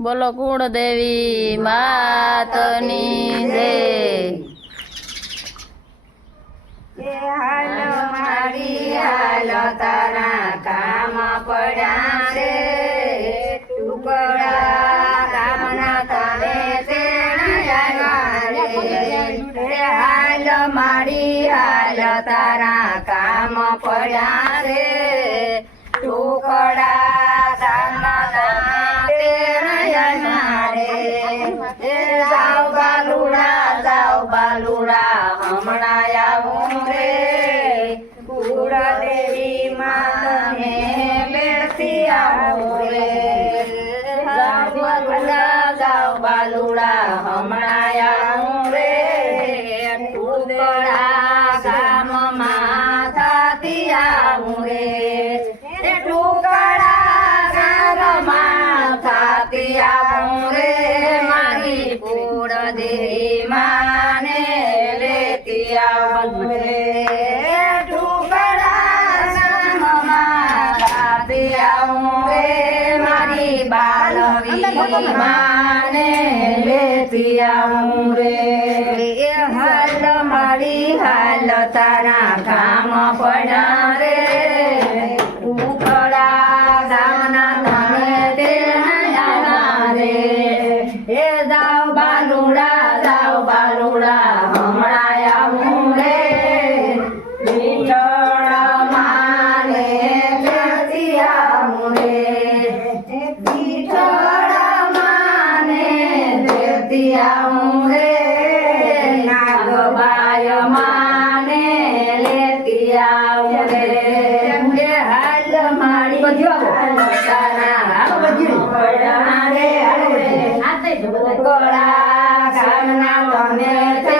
બોલો કુળદેવી માતની જય. હાલો મારી હાલો તારા કામ પડ્યા રે ટુકડા કામના તારે તે હાલો મારી હાલો તારા કામ પડ્યા રે ટુકડા બાલુડા હમણાયા રે. ટુકડા ગામ માથાથી આવું રે. ટુકડા ગામ માથાથી મારી પૂર નવી માને લેતી આવું રે એ હાલ મારી હાલ તારા કામ પડા રે બધી આવો આવો બધી તમે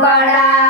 ગળા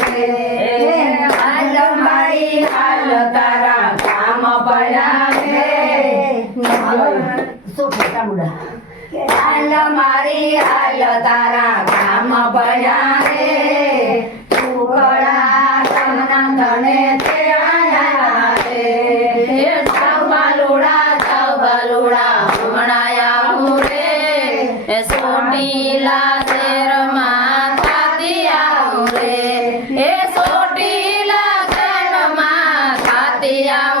ઉડા. હાલ મારી હાલ તારા ગામ ભયા રે ટુકડા તમના તને તેડાયા રે સાવ બાલુડા સાવ બાલુડા હમણાં આવું રે સોટીલા Yeah.